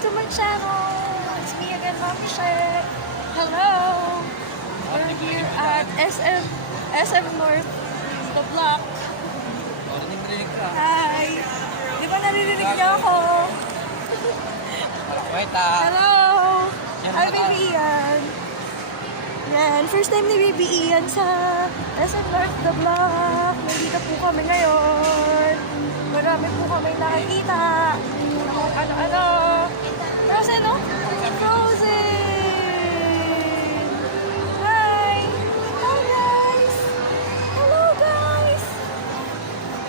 to my channel. It's me again, Mommy Shep. Hello! We're here at SM North, the block. Hi! Di ba naririnig niyo ako? Hello! Hi, Baby Ian. Yan, first time ni Baby Ian sa SM North, the block. Nandito po kami ngayon. Marami po kami nakikita. Kung ano-ano. Tapos ano? Frozen! Hi! Hi guys! Hello guys!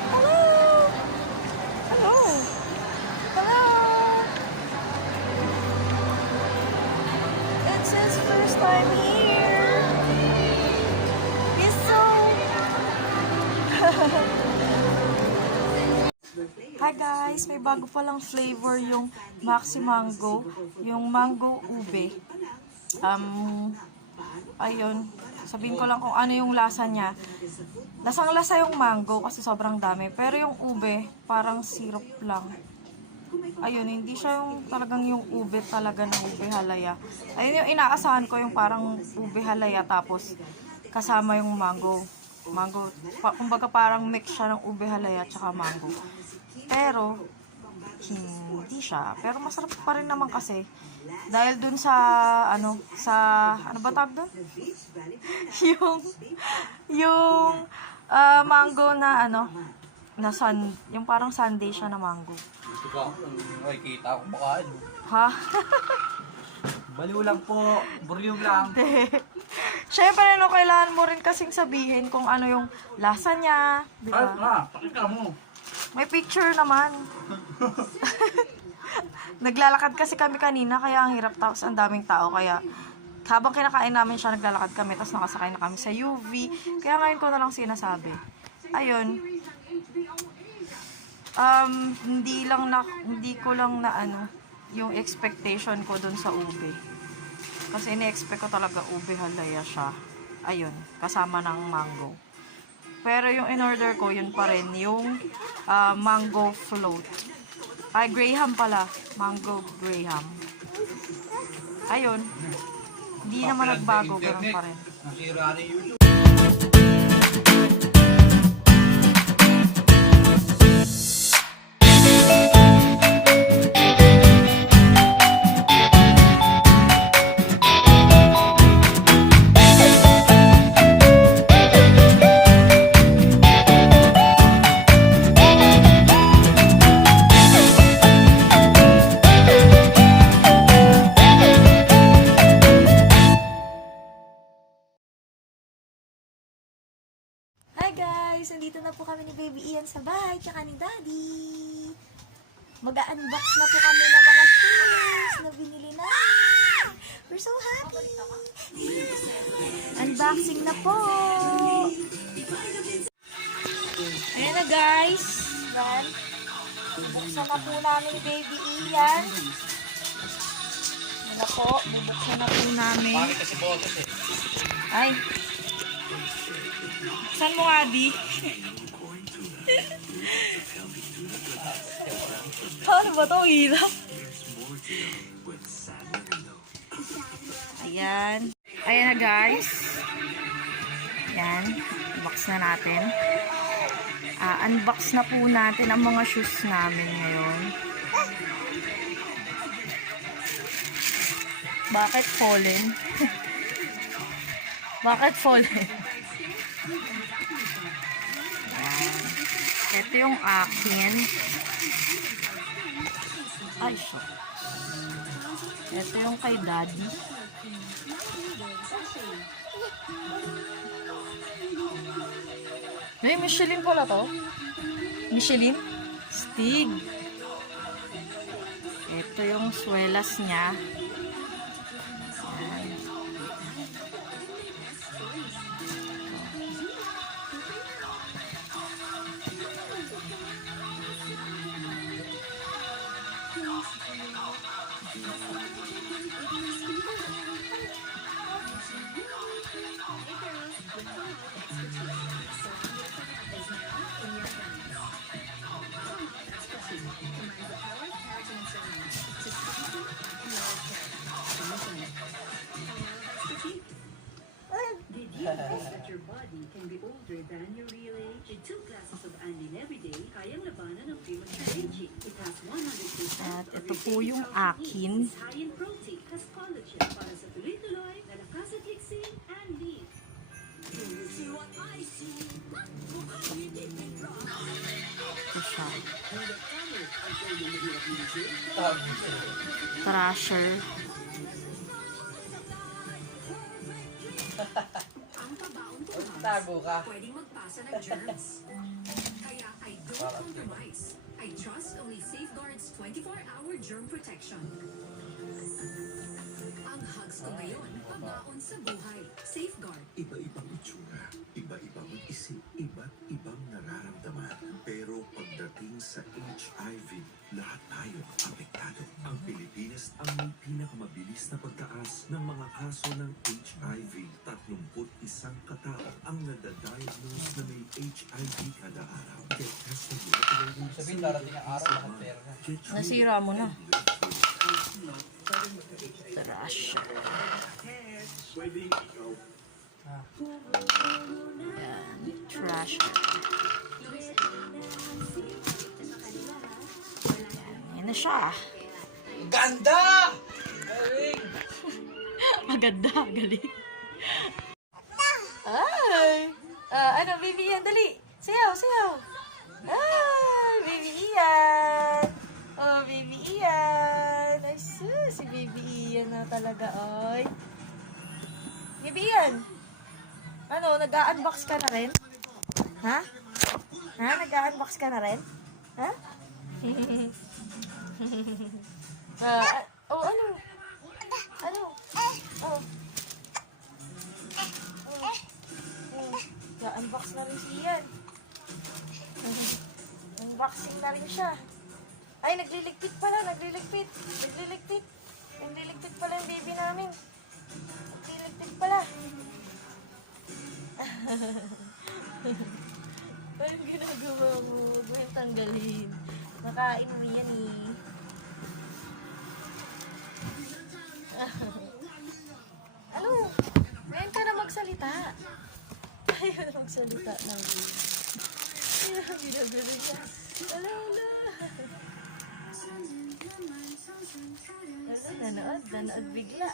Hello! Hello! Hello! It's his first time here. He's so... Hi guys! May bago palang flavor yung Maxi Mango. Yung mango ube. Ayun. Sabihin ko lang kung ano yung lasa niya. Lasang-lasa yung mango kasi sobrang dami. Pero yung ube, parang syrup lang. Ayun, hindi siya yung talagang yung ube talaga ng ube halaya. Ayun yung inaasahan ko, yung parang ube halaya tapos kasama yung mango. Kumbaga parang mix siya ng ube halaya at saka mango. Pero, hindi siya. Pero masarap pa rin naman kasi. Dahil dun sa, ano ba tawag dun? yung mango na, yung parang sundae siya na mango. Gusto ko nakikita ko baka ano. Ha? Baliw lang po. Buryong lang. Siyempre, kailangan mo rin kasing sabihin kung ano yung lasa niya. Diba? Pakita mo. May picture naman. Naglalakad kasi kami kanina, kaya ang hirap, tapos ang daming tao. Kaya habang kinakain namin siya, naglalakad kami, tapos nakasakay na kami sa UV. Kaya ngayon ko na lang sinasabi. Ayun. Hindi ko lang na yung expectation ko dun sa ube. Kasi ini-expect ko talaga ube halaya siya. Ayun, kasama ng mango. Pero yung in-order ko, yun pa rin, yung mango float. Ay, Graham pala. Mango Graham. Ayun. Hindi naman nagbago, ganun pa rin. Nasira rin YouTube. Hi guys! Nandito na po kami ni Baby Ian sa bahay, tsaka ni Daddy. Mag-unbox na po kami ng mga shoes na binili namin. We're so happy! Unboxing na po! Ayan na guys! Yan. Bubuksan na po namin ni Baby Ian. Ayan na po. Bubuksan na po namin. Bakit kasi botos eh? Ay! Saan mo nga, di? Paano ba ito? Hirap. Ayan. Ayan na, guys. Ayan. Unbox na natin. Unbox na po natin ang mga shoes namin ngayon. Bakit fallen? Bakit fallen? Ito yung akin. Ay, shit. Ito yung kay Daddy. Ay, Michelin pala to. Michelin? Stig. Ito yung swelas niya. Ayan. can be older than your real age. With 2 glasses of Anlin every day, kayang labanan ng premature aging. It has 100% At of ito your po yung baby's healthy akin. needs. It's high in protein, has collagen para sa tuloy-tuloy na lakas at liksi Anlin. Ito siya. Tabi. Trasher. Tago ka. Pwedeng magpasa ng germs. Kaya I don't compromise. I trust only Safeguard's 24-hour germ protection. Ang hugs ko ngayon, pabaon sa buhay. Safeguard. Iba-ibang itsura, iba-ibang isip, iba't ibang nararamdaman. Pero pagdating sa HIV, lahat tayo apektado. Ang Pilipinas ang may pinakamabilis na pagtaas ng mga kaso ng HIV. 31 katao ang nadadiagnose na may HIV kada araw. Get tested regularly. Sabihin, darating ang araw, lahat pera na. Get treated Nasira mo na. and live free. Trasher. Yan. Trasher. Yan na siya. Ganda! Galing! Maganda, galing. Ay! Ano, baby Ian, dali. Sayaw, sayaw. Ay, baby Ian. Oh, baby Ian. Ay, sus, si baby Ian na talaga, ay. Baby Ian. Ano, nag-unbox ka na rin? Ha? Ha? Nag-unbox ka na rin? Ha? Oh, ano? Ano? Oh. Unbox na rin si Ian. Unboxing na rin siya. Ay, nagliligpit pala, nagliligpit. Nagliligpit. Nagliligpit pala yung baby namin. Nagliligpit pala. Anong ginagawa mo? Huwag mo yung tanggalin. Nakain mo yan eh. Ano? Ngayon ka na magsalita. Ayaw na magsalita ng baby. Binabiro niya. Ala, ala. Ala, nanood bigla.